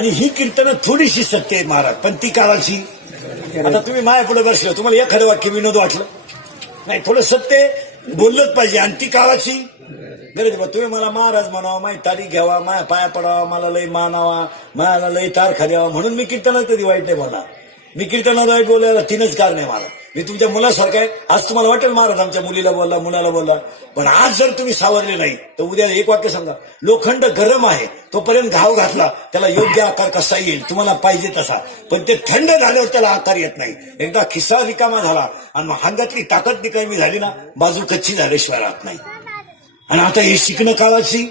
आणि ही कीर्तनं थोडीशी सत्य आहेत महाराज, पण ती काळाची. आता तुम्ही माया पुढे बसलं, तुम्हाला एखादं वाक्य विनोद वाटलं नाही, थोडं सत्य बोललंच पाहिजे. आणि ती काळाची गरज बा. तुम्ही मला महाराज म्हणावा, माझी तारीख घ्यावा, माया पाया पडावा, मला लय मानावा, मला लय तारखा द्यावा, म्हणून मी कीर्तनात कधी वाईट नाही बोलणार. मी कीर्तनात वाईट बोलायला तीनच कारण आहे मला. मी तुमच्या मुलासारखं आहे. आज तुम्हाला वाटेल महाराज आमच्या मुलीला बोलला, मुलाला बोलला, पण आज जर तुम्ही सावरले नाही तर उद्या एक वाक्य सांगा, लोखंड गरम आहे तोपर्यंत घाव घातला त्याला योग्य आकार कसा येईल तुम्हाला पाहिजे तसा, पण ते थंड झाल्यावर त्याला आकार येत नाही. एकदा खिसा रिकामा झाला आणि मग अंगातली ताकद निकामी झाली ना, बाजू कच्ची झाल्याशिवाय राहत नाही. आणि आता हे शिकणं काळाची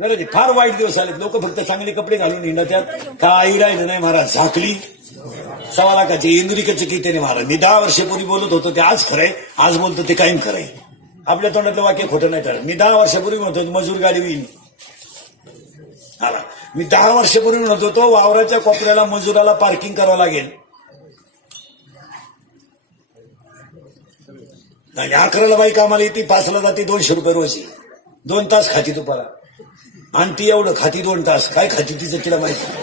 गरज आहे. फार वाईट दिवस आले, लोक फक्त चांगले कपडे घालून हिंडतात, काही राहिलं नाही महाराज. झाकली 1.25 लाखाची इंदुरीकचे किती महाराज. मी 10 वर्षापूर्वी बोलत होतो ते आज खरंय, आज बोलतो ते कायम खरंय. आपल्या तोंडातलं वाक्य खोटं नाही तर. मी 10 वर्षापूर्वी म्हणतो मजूर गाडी होईल. मी 10 वर्षापूर्वी म्हणत होतो वावराच्या कोपऱ्याला मजुराला पार्किंग करावं लागेल. 11ला बाई कामाला येते, 5ला जाते, 200 रुपये रोज. 2 तास खाती तुपाला, आणि ती एवढं खाती 2 तास. काय खाती तिचं तिला माहिती.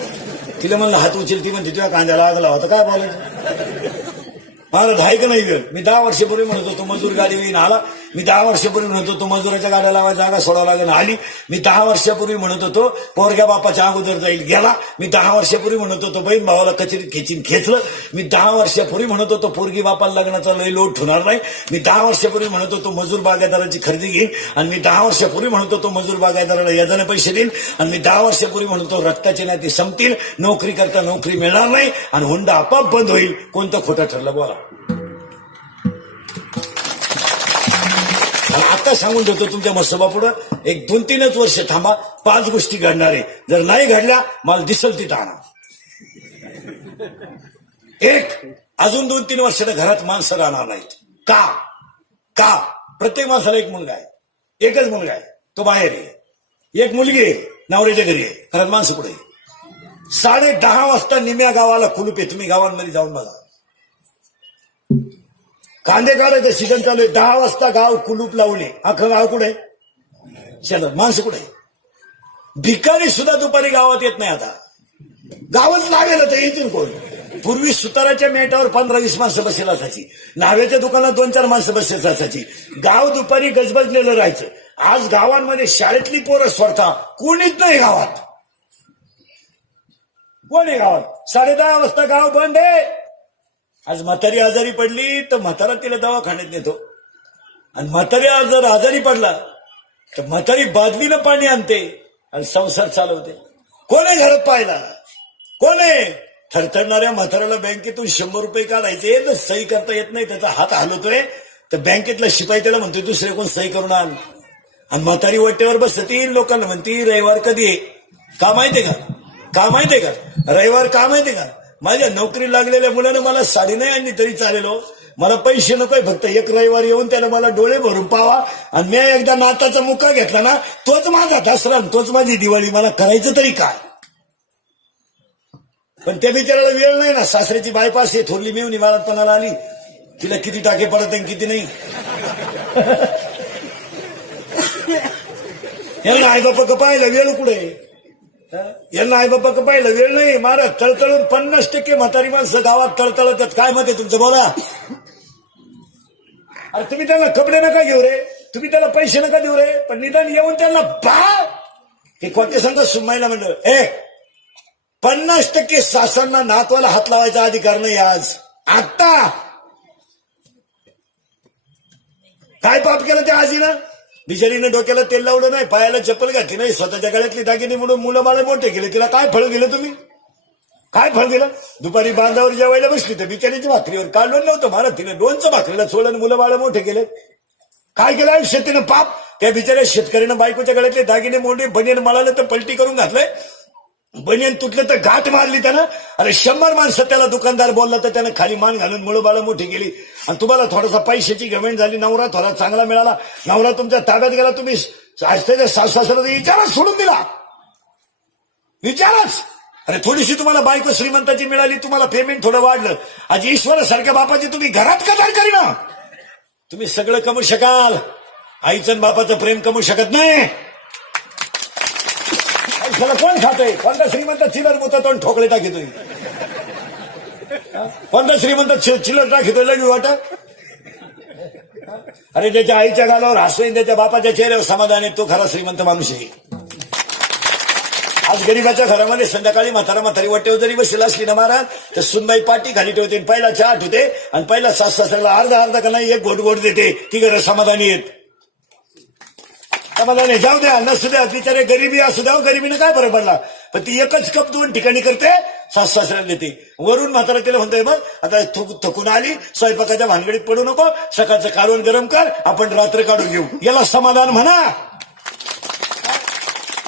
तिला म्हणलं हात उचल, ती म्हणते तुझ्या कांद्याला लागला होता, काय बोलायचं महाराज आहे का नाही वेळ. मी 10 वर्षापूर्वी म्हणत होतो मजूर गाडी येईन आला. मी 10 वर्षापूर्वी म्हणत होतो मजुराच्या गाड्या लावायला जागा सोडावं लागेल, आली. मी 10 वर्षापूर्वी म्हणत होतो पोरग्या बापाच्या अगोदर जाईल, गेला. मी 10 वर्षापूर्वी म्हणत होतो बहीण भावाला कचेरीत खेचीन, खेचलं. मी 10 वर्षापूर्वी म्हणत होतो पोरगी बापाला लग्नाचा लय लोट होणार नाही. मी 10 वर्षापूर्वी म्हणत होतो मजूर बागायतदाराची खरेदी घेईन. आणि मी 10 वर्षापूर्वी म्हणत होतो मजूर बागायतदाराला याजाने पैसे देईन. आणि मी 10 वर्षापूर्वी म्हणतो रक्ताचे नाते संपतील, नोकरी करता नोकरी मिळणार नाही, आणि हुंडा आपाप बंद होईल. कोणतं खोटं ठरलं बोला. आता सांगून देतो तुमच्या मसोबापुढं, एक 2-3च वर्ष थांबा, 5 गोष्टी घडणार आहे. जर नाही घडल्या मला दिसल तिथं आणा. एक, अजून 2-3 वर्षाला घरात माणसं राहणार नाहीत. का? का? प्रत्येक माणसाला एक मुलगा आहे, एकच मुलगा आहे, तो बाहेर आहे. एक मुलगी आहे, नवऱ्याच्या घरी आहे, घरात माणसं कुठे आहे. 10:30 वाजता निम्या गावाला कुलूप आहे. तुम्ही गावांमध्ये जाऊन बघा, कांदे काढायचं सीजन चालू आहे, 10 वाजता गाव कुलूप लावले. अख्खं गाव कुठे? शेतात. माणसं कुठे? भिकारी सुद्धा दुपारी गावात येत नाही. आता गावच लागेल तर येतील कोण. पूर्वी सुताराच्या मेटावर 15-20 माणसं बसेल असायची, न्हाव्याच्या दुकानात 2-4 माणसं बसेल असायची. गाव दुपारी गजबजलेलं राहायचं. आज गावांमध्ये शाळेतली पोरं सोडता कोणीच नाही गावात. कोण आहे गावात? 10:30 वाजता गाव बंद आहे. आज म्हातारी आजारी पडली तर म्हातारा तिला दवाखान्यात नेतो, आणि म्हातारी जर आजारी पडला तर म्हातारी बादलीनं पाणी आणते आणि संसार चालवते. कोण आहे घरात पाहिला? कोण आहे? थरथरणाऱ्या म्हाताऱ्याला बँकेतून 100 रुपये काढायचे तर सही करता येत नाही, त्याचा हात हलवतोय तर बँकेतला शिपाई त्याला म्हणतोय दुसरे कोण सही करून आण. आणि म्हातारी वाटेवर बसती, लोकांना म्हणती रविवार कधी आहे. का माहितीये का? का माहितीये का रविवार का माहितीये का? माझ्या नोकरी लागलेल्या मुलानं मला साडी नाही आणली तरी चालेलो, मला पैसे नकोय, फक्त एक रविवार येऊन त्याला मला डोळे भरून पावा. आणि मी एकदा नाताचा मुका घेतला ना, तोच माझा दसरा, तोच माझी दिवाळी. मला करायचं तरी काय? पण त्या बिचाराला वेळ नाही ना. सासऱ्याची बायपास आहे, थोरली मिळून बाळातपणाला आली, तिला किती टाके पडत आहे किती नाही. यांना आई बापा पाहिला वेळ कुठे? यांना आई बापा पाहिलं वेळ नाही. महाराज तळतळून 50% म्हातारी माणसं गावात तळतळतात. काय मत आहे तुमचं बोला. अरे तुम्ही त्यांना कपडे नका घेऊ रे, तुम्ही त्याला पैसे नका देऊ रे, पण निदान येऊन त्यांना बा ते कोणते सांगतात सुमाईला म्हणलं 50% सासांना नातवाला हात लावायचा अधिकार नाही. आज आता काय पाप केलं त्या आजीनं? बिचारीनं डोक्याला तेल लावलं नाही, पायाला चप्पल घातली नाही, स्वतःच्या गळ्यातली दागिने म्हणून मुलं बाळ मोठे केले. तिला काय फळ दिलं तुम्ही? काय फळ दिलं? दुपारी बांधावर जेवायला बसली तर बिचारीच्या भाकरीवर काढलं नव्हतं महाराज, तिने 2चं भाकरीला सोडलं, मुलं बाळ मोठे केले. काय केलं आयुष्यात तिनं पाप? त्या बिचाऱ्या शेतकऱ्यानं बायकोच्या गळ्यातले दागिने मोडे, बनियन मळालं तर पलटी करून घातलंय, बनियन तुटलं तर गाठ मारली त्यानं. अरे 100 माणसं त्याला दुकानदार बोलला तर त्यानं खाली मान घालून मुलं बाळ मोठी केली. आणि तुम्हाला थोडासा पैशाची गमेंट झाली, नवरा थोडा चांगला मिळाला, नवरा तुमच्या ताब्यात गेला, तुम्ही त्याच्या सासू-सासऱ्याला विचारच सोडून दिला. विचारच. अरे थोडीशी तुम्हाला बायको श्रीमंताची मिळाली, तुम्हाला पेमेंट थोडं वाढलं, आज ईश्वरासारख्या बापाची तुम्ही घरात कदर करीना. तुम्ही सगळं कमवू शकाल, आईचं बापाचं प्रेम कमवू शकत नाही. त्याला कोण खातोय? कोणता श्रीमंत चिलर मुततो ठोकळे टाकितोय? कोणता श्रीमंत चिलर टाकितोय लगी वाटत? अरे त्याच्या आईच्या गालावर हसवेन, त्याच्या बापाच्या चेहऱ्यावर समाधान आहे, तो खरा श्रीमंत माणूस आहे. आज गरीबाच्या घरामध्ये संध्याकाळी म्हातारी वाटेवर जरी बसलेला असली ना महाराज, तर सुनबाई पाठी खाली ठेवते, पहिला चहा ठेवते आणि पहिला सासऱ्याला अर्धा का नाही एक घोट देते. ती घरं समाधानी आहेत. समाधानी जाऊ द्या नसू द्या, बिचारे गरिबी असू द्या, गरिबीनं काय फरक पडला, पण ती एकच कप 2 ठिकाणी करते, सासऱ्याला देते. वरून म्हातारा तिला म्हणतोय मग आता थकून आली, स्वयंपाकाच्या भानगडीत पडू नको, सकाळचं काढून गरम कर, आपण रात्र काढून घेऊ, याला समाधान म्हणा.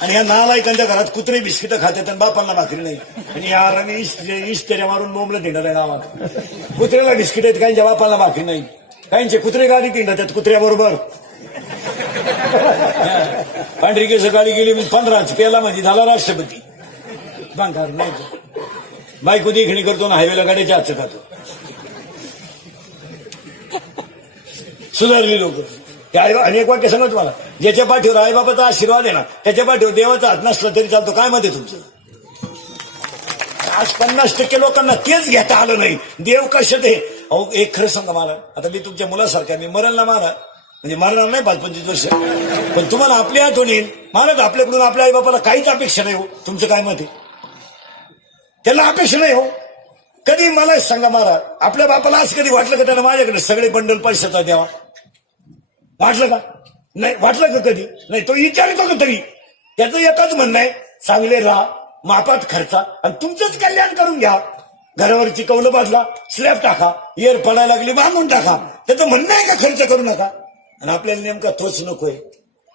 आणि या नालायकांच्या घरात कुत्रे बिस्किट खातात आणि बापांना भाकरी नाही. आणि या रवी इस्तेऱ्या मारून बोंबलं तिंडत आहे गावात. कुत्र्याला बिस्किट आहेत, काहींच्या बापांना भाकरी नाही. काहींचे कुत्रे गाडी तिंडत आहेत कुत्र्याबरोबर. पांढरी केस गाडी गेली मी 15 पेला म्हणजे झाला राष्ट्रपती. बांकार नाही बायको देखणी करतो ना, हायवेला गाड्याच्या हातचं खातो. सुधारली लोक. आणि एक वाक्य सांगत मला, ज्याच्या पाठीवर आईबापाचा आशीर्वाद आहे ना, त्याच्या पाठीवर देवाचा हात नसला तरी चालतो. काय मत आहे तुमचं? आज 50% लोकांना तेच घेता आलं नाही. देव कशात आहे? अहो एक खरं सांगा मला, आता मी तुमच्या मुलासारखा, मी मरण ना महाराज, म्हणजे मरणार नाही 25 वर्ष, पण तुम्हाला आपली आठवण येईल महाराज. आपल्याकडून आपल्या आईबापाला काहीच अपेक्षा नाही हो. तुमचं काय मत आहे? त्याला अपेक्षा नाही हो. कधी मला सांगा महाराज, आपल्या बापाला आज कधी वाटलं का त्याला माझ्याकडे सगळे बंडल पैशाचा द्यावा? वाटलं का? नाही वाटलं का कधी? नाही. तो विचारतो का तरी? त्याचं एकच म्हणणं आहे, चांगले राहा, मापात खर्चा आणि तुमचंच कल्याण करून घ्या. घरावरची कौलं बाजला, स्लॅब टाका, एअर पडायला लागली बांधून टाका. त्याचं म्हणणं आहे का खर्च करू नका? आणि आपल्याला नेमका तोच नकोय.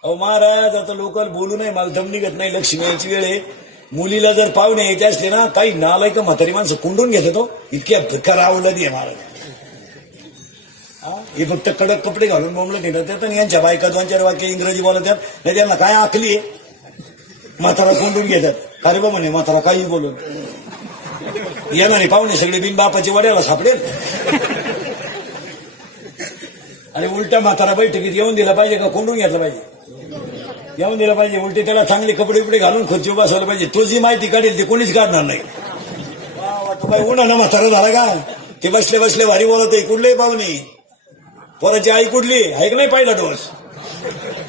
अहो महाराज, आता लोक बोलू नये, मला दम निघत नाही. लक्ष्मी यायची वेळ आहे. मुलीला जर पाहुणे यायचे असले ना, काही नालायक म्हातारी माणसं कुंडून घेतात हो. इतक्या भिकार आवडली आहे महाराज. हे फक्त कडक कपडे घालून बोंबलं घेतात आणि यांच्या बायका 2-4 वाक्य इंग्रजी बोलतात. नाही त्यांना काय आखली आहे? म्हातारा कोंडून घेतात. अरे बा म्हणे म्हातारा काही बोलून येणारे पाहुणे सगळे बिन बापाची वड्याला सापडेल. आणि उलटा म्हातारा बैठकीत येऊन दिला पाहिजे का कोंडून घेतला पाहिजे? येऊन दिला पाहिजे. उलटे त्याला चांगले कपडे बिपडे घालून खुर्ची बसवलं पाहिजे. तो जी माहिती काढेल ती कोणीच काढणार नाही. तो काय उन्हानं म्हातारा झाला का? ते बसले बसले भारी बोलत आहे. कुठलेही पाहुणे, पोराची आई कुठली ऐक नाही, पहिला डोस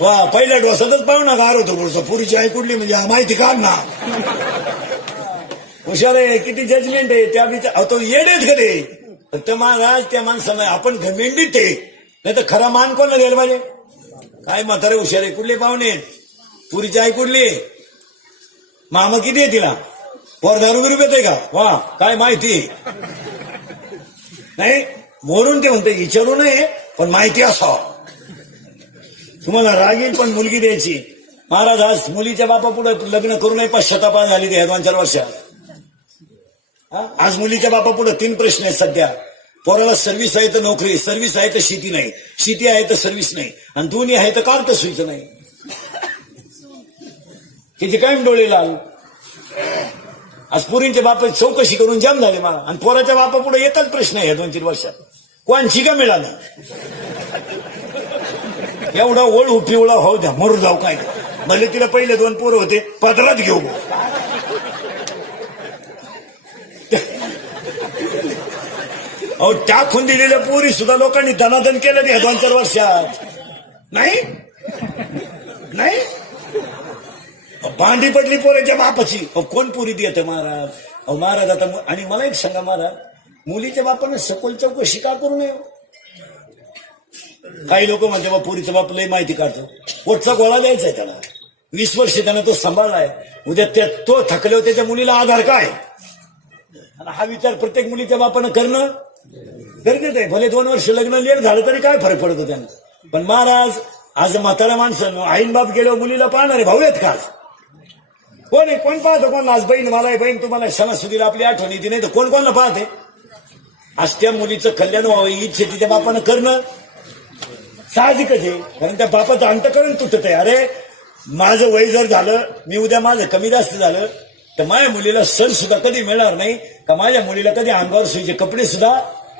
पहिल्या डोसातच पाहुणा गार होतो पुढचा. पुरीची आई कुठली म्हणजे माहिती काढ ना. हुशार आहे, किती जजमेंट आहे त्या बिचार. तो येडेच खरे. फक्त महाराज त्या माणसानं आपण घमेंडीत आहे, नाही तर खरा मान कोणला द्यायला पाहिजे? काय म्हातारे हुशार आहे. कुठले पाहुणे? पुरीची आई कुठली? मामा किती आहे तिला? पोर दारू बिरू येते का? वा काय माहिती नाही. म्हणून ते म्हणते विचारू नये पण माहिती असावं. तुम्हाला राग येईल पण मुलगी द्यायची. महाराज आज मुलीच्या बापा पुढे लग्न करू नये पश्चाताप झाली ते 2-4 वर्षात. आज मुलीच्या बापा पुढे 3 प्रश्न आहेत सध्या. पोराला सर्व्हिस आहे तर नोकरी, सर्व्हिस आहे तर शेती नाही, शेती आहे तर सर्व्हिस नाही, आणि दोन्ही आहे तर कार तर सुईचं नाही. किती कायम डोळे लाल. आज पोरींच्या बापा चौकशी करून जाम झाले मला. आणि पोराच्या बापा पुढे एकच प्रश्न आहे 2-3 वर्षात, कोणची का मिळालं? एवढा ओळ पिवळा हो द्या, मरू जाऊ काय. भले तिला पहिले 2 पोरं होते, पदरात घेऊ. अहो टाकून दिलेल्या पोरी सुद्धा लोकांनी धनाधन केलं नाही 2-4 वर्षात. नाही नाही भांडी पडली पोराच्या बापाची. कोण पोरी देते महाराज? अहो महाराज आता. आणि मला एक सांगा महाराज, मुलीच्या बापानं सखोल चौकशी का करू नये? काही लोक म्हणते बा पोरीचा बाप लय माहिती काढतो. पोटचा गोळा द्यायचाय त्याला. 20 वर्ष त्यानं तो सांभाळलाय. उद्या तो थकल्यावर त्याच्या मुलीला आधार काय? आणि हा विचार प्रत्येक मुलीच्या बापानं करणं गरजेचं आहे. भले 2 वर्ष लग्न लेट झालं तरी काय फरक पडतो त्यांना. पण महाराज आज म्हातारा माणसं आईन बाप गेल्यावर मुलीला पाहणारे भाऊ आहेत का? कोण आहे? कोण पाहतो? कोण? आज बहीण मला बहीण तुम्हाला सणासुदीला आपली आठवण येते, नाही तर कोण कोणाला पाहते? आज त्या मुलीचं कल्याण व्हावं ही इच्छा तिच्या बापानं करणं साहजिकच आहे. कारण त्या बापाचं अंतकरण तुटत आहे. अरे माझं वय जर झालं, मी उद्या माझं कमी जास्त झालं तर माझ्या मुलीला सण सुद्धा कधी मिळणार नाही का? माझ्या मुलीला कधी अंगावर सुईचे कपडे सुद्धा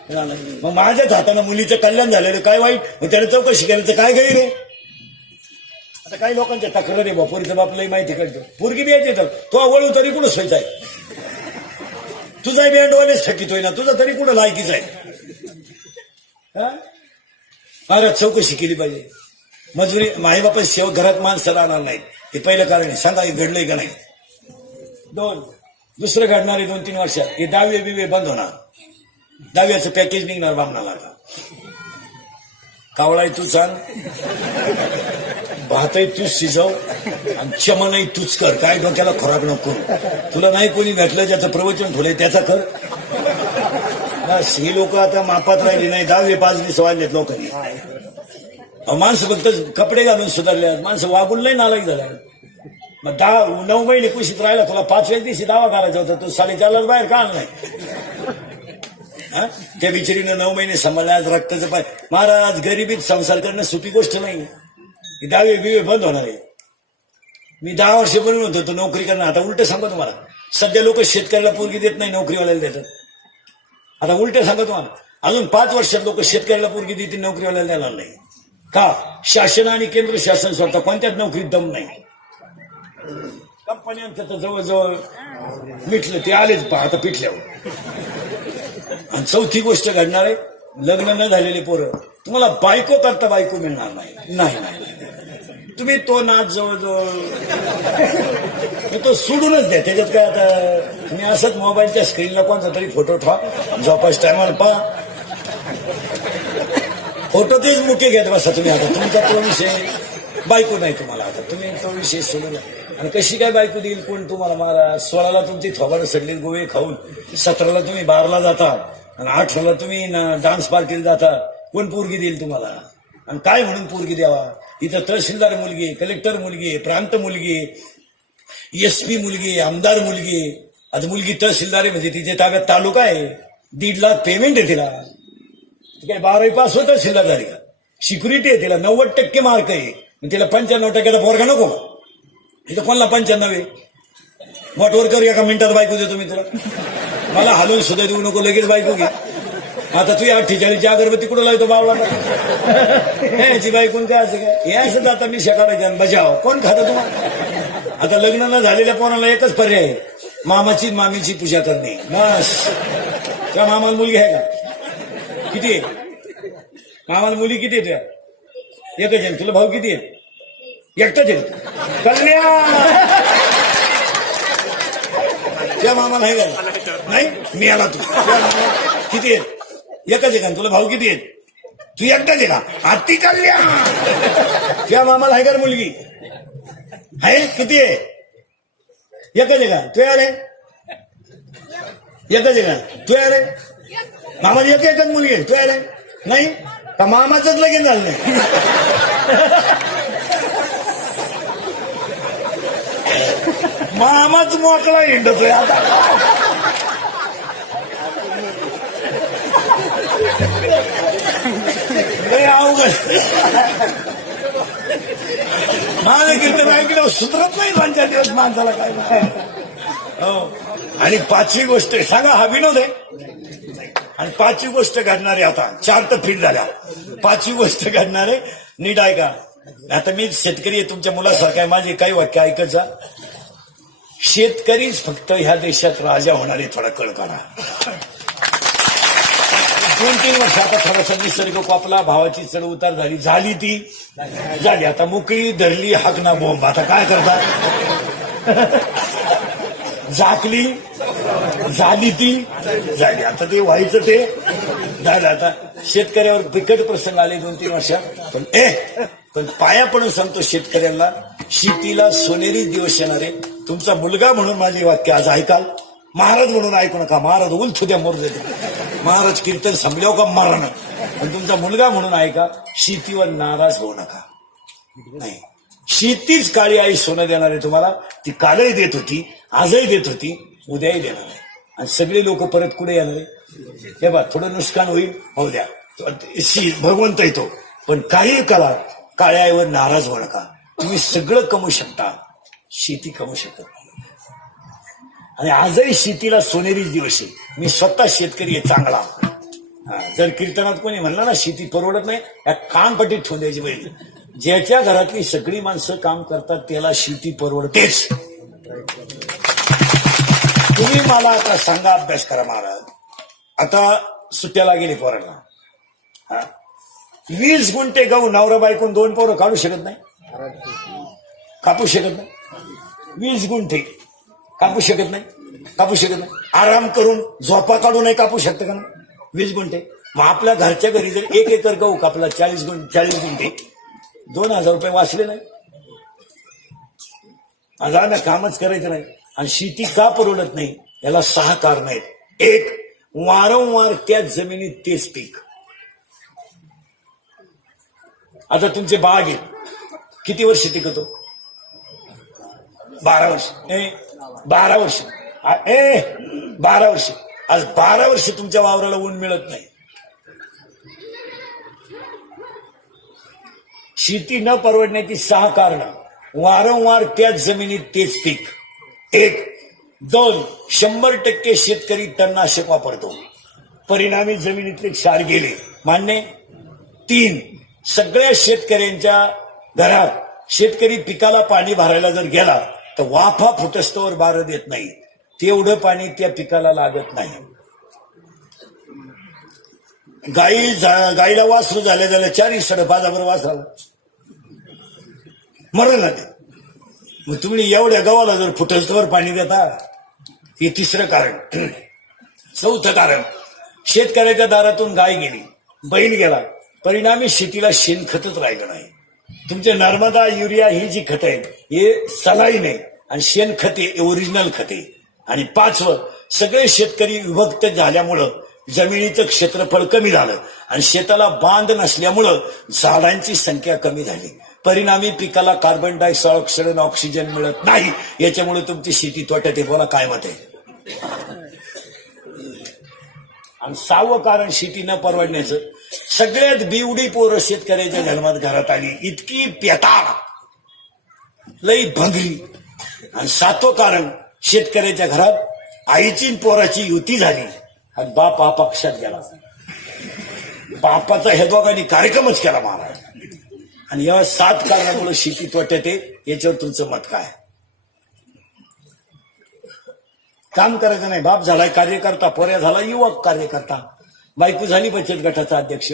मिळणार नाही. मग माझ्याच हातानं मुलीचं कल्याण झालेलं काय वाईट? मग त्याने चौकशी केल्याचं काय गैर आहे? आता काही लोकांच्या तक्रारी बा पोरीचा बापलाही माहिती काढतो पोरगी द्यायची तर तो वळू तरी कुठं सोयचा आहे तुझा बँडवालेच थकीतोय ना तुझा तरी कुठं लायकीच आहे अरे चौकशी केली पाहिजे मजुरी माईबापा शेव घरात माणसं राहणार नाहीत हे पहिलं कारण आहे सांगा हे घडलंय का नाही दुसरं घडणार आहे 2-3 वर्षात हे 10वी बिवे बंद होणार 10व्याचं पॅकेज निघणार बामणाला आता कावळाही तू सांग भातही तूच शिजव आणि चमनही तूच कर काय डोक्याला खोराक नको तुला नाही कोणी भेटलं ज्याचं प्रवचन ठेवलंय त्याचा कर बस ही लोक आता मापात राहिली नाही 10वी-5वी सवाल लोकांनी माणसं फक्त कपडे घालून सुधारले माणसं वागून नाही नालायक झाल्या मग 9 महिने कुशीत राहिला तुला 5व्या दिवशी दावा करायचा होता तू 4.5 बाहेर का नाही त्या बिचारीनं 9 महिने सांभाळले आज रक्ताचं पाय महाराज गरिबीत संसार करणं सोपी गोष्ट नाही 10वी बिवे बंद होणार आहे मी 10 वर्ष बनवून होतो तो नोकरी करणं आता उलट सांगतो तुम्हाला सध्या लोक शेतकऱ्याला पोरगी देत नाही नोकरीवाल्याला देतात आता उलट सांगतो तुम्हाला अजून 5 वर्षात लोक शेतकऱ्याला पोरगी देतील नोकरीवाल्याला देणार नाही का शासन आणि केंद्र शासन स्वतः कोणत्याच नोकरीत दम नाही कंपन्यांचं तर जवळजवळ मिटलं ते आलेच आता पिटल्यावर आणि चौथी गोष्ट घडणार आहे लग्न न झालेले पोरं तुम्हाला बायको करता बायको मिळणार नाही नाही तुम्ही तो नाच जवळजवळ तो सोडूनच द्या त्याच्यात काय आता मी असंच मोबाईलच्या स्क्रीनला कोणता तरी फोटो ठेवा झोपास टायमाला पहा फोटो तेच मुके घेत बसा तुम्ही आता तुमचा तो विषय बायको नाही तुम्हाला आता तुम्ही तो विषय सोडून आणि कशी काय बायको देईल कोण तुम्हाला मारा 16ला तुमची थोबाड सडली गोवे खाऊन 17ला तुम्ही बारला जाता आणि 18ला तुम्ही डान्स पार्टीला जाता कोण पोरगी देईल तुम्हाला आणि काय म्हणून पोरगी द्यावा इथं तहसीलदार मुलगी कलेक्टर मुलगी प्रांत मुलगी SP मुलगी आमदार मुलगी आता मुलगी तहसीलदार आहे म्हणजे तिच्या ताब्यात तालुका आहे 1.5 लाख पेमेंट आहे तिला काय 12वी पास होत तहसीलदार का सिक्युरिटी आहे तिला 90% मार्क आहे तिला 95% पोरगा नको इथं कोणाला 95 आहे वॉटवर कर एका मिनिटात बायको देतो मी तुला मला हलवून सुद्धा देऊ नको लगेच बायको घे आता तू 48ची अगरबत्ती कुठं लावतो बावला याची बायकून काय असं काय हे असंच आता मी शेकाडायचं बजाव कोण खातं तुम्हाला आता लग्न न झालेल्या पोराला एकच पर्याय आहे मामाची मामीची पूजा करणे बस त्या मामाला मुलगी आहे का किती आहे मामाला मुली किती आहे एकच आहे तुला भाऊ किती आहे एकटाच आहे कल्याण त्या मामाला आहे का नाही मी आला तू किती आहे एकच आहे का तुला भाऊ किती आहेत तू एकटाच आहे का हाती कल्याण त्या मामाला आहे का मुलगी आहे किती आहे एकच आहे का तू यार एकच आहे का तू यार मामाची एकच मुलगी आहे तू यार नाही का मामाच लगीन झालं नाही मामाच मोकळा हिंडतोय आता अवघड माझं कीर्तन ऐकलं सुधरत नाही 5 दिवस माणसाला काय हो आणि 5वी गोष्ट सांगा हा विनोद आहे आणि 5वी गोष्ट घडणार आहे आता 4 तर फिट झाल्या 5वी गोष्ट घडणार आहे नीट ऐका आता मी शेतकरी आहे तुमच्या मुलासारखा आहे माझे काही वाक्य ऐकायचा शेतकरीच फक्त ह्या देशात राजा होणारे थोडा कळ काढा 2-3 वर्ष आता थोडासा निसर्ग कोपला भावाची चढ उतार झाली ती झाली आता मोकळी धरली हाकना बोंब आता काय करतात झाकली झाली ती झाली आता ते व्हायचं ते झालं आता शेतकऱ्यावर बिकट प्रसंग आले 2-3 वर्षात पण पाया पडून सांगतो शेतकऱ्यांना शेतीला सोनेरी दिवस येणारे तुमचा मुलगा म्हणून माझे वाक्य आज ऐकाल महाराज म्हणून ऐकू नका महाराज उलथू द्या मोर देते महाराज कीर्तन संपल्यावर का मारणं आणि तुमचा मुलगा म्हणून ऐका शेतीवर नाराज होऊ नका नाही शेतीच काळी आई सोनं देणार आहे तुम्हाला ती कालही देत होती आजही देत होती उद्याही देणार आहे आणि सगळे लोक परत कुठे येणार आहे हे बघ थोडं नुकसान होईल होऊ द्या भगवंत येतो पण काही करा काळ्या आईवर नाराज होऊ नका तुम्ही सगळं कमवू शकता शेती कमवू शकत नाही आणि आजही शेतीला सोनेरीच दिवस आहे मी स्वतः शेतकरी आहे चांगला जर कीर्तनात कोणी म्हणलं ना शेती परवडत नाही या कानपट्टीत ठेवून द्यायची पाहिजे ज्याच्या घरातली सगळी माणसं काम करतात त्याला शेती परवडतेच. तुम्ही मला आता सांगा, अभ्यास करा महाराज. आता सुट्ट्याला गेले पोरांना, 20 गुंठे गहू नवरा बायकोन 2 पोरं काढू शकत नाही, कापू शकत नाही. 20 गुंठे कापू शकत नाही, कापू शकत नाही. आराम करून झोपा काढू नाही कापू शकतं का नाही? 20 गुंठे. मग आपल्या घरच्या घरी जर 1 एकर गहू कापला, 40 गुंठे, 2,000 रुपये वाचले नाही. आज कामच करायचं नाही. आणि शेती का परवडत नाही याला 6 कारण आहेत. 1, वारंवार त्याच जमिनीत तेच पीक. आता तुमचे बाग आहे, किती वर्ष टिकतो? 12 वर्ष. 12 वर्ष. 12 वर्ष. आज 12 वर्ष तुमच्या वावराला ऊन मिळत नाही. शेती न परवडण्याची 6 कारण. वारंवार त्याच जमिनीत तेच पीक. 1. 2. 100% शेतकरी तणनाशक वापरतो, परिणामी जमिनीतले क्षार गेले, मान्य. 3. सगळ्या शेतकऱ्यांच्या घरात शेतकरी पिकाला पाणी भरायला जर गेला तर वाफा फुटस्तवर बारं देत नाही, तेवढं पाणी त्या पिकाला लागत नाही. गाईला वासरू झाल्या 4-5.5 वासराला मरण ना ते. मग तुम्ही एवढ्या गव्हाला जर फुटस्तवर पाणी देता, हे 3रं कारण. 4थं कारण, शेतकऱ्याच्या दारातून गाय गेली, बैल गेला, परिणामी शेतीला शेणखतच राहिलं नाही. तुमचे नर्मदा, युरिया ही जी खतं आहेत हे सलाईन आहे आणि शेणखते ओरिजिनल खते. आणि 5वं, सगळे शेतकरी विभक्त झाल्यामुळं जमिनीचं क्षेत्रफळ कमी झालं आणि शेताला बांध नसल्यामुळं झाडांची संख्या कमी झाली, परिणामी पिकाला कार्बन डायऑक्साईड ऑक्सिजन मिळत नाही. याच्यामुळे तुमची शेती तोट्यात आहे. बोला काय मत आहे? आणि 6वं कारण शेती न परवडण्याचं, सगळ्यात बिवडी पोरं शेतकऱ्याच्या जन्मात घरात आली, इतकी पेटा लई भंगरी. आणि 7वं कारण, शेतकऱ्याच्या घरात आईची पोराची युती झाली आणि बाप हा पक्षात गेला. बापाचा हे दोघांनी कार्यक्रमच केला महाराज. आणि या 7 कारणामुळे शेती तोट्यात आहे. याच्यावर तुमचं मत काय? काम करायचं नाही, बाप झालाय कार्यकर्ता, पोऱ्या झाला युवक कार्यकर्ता, बायको झाली बचत गटाचा अध्यक्ष.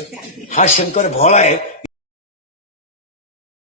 हा शंकर भोळा आहे.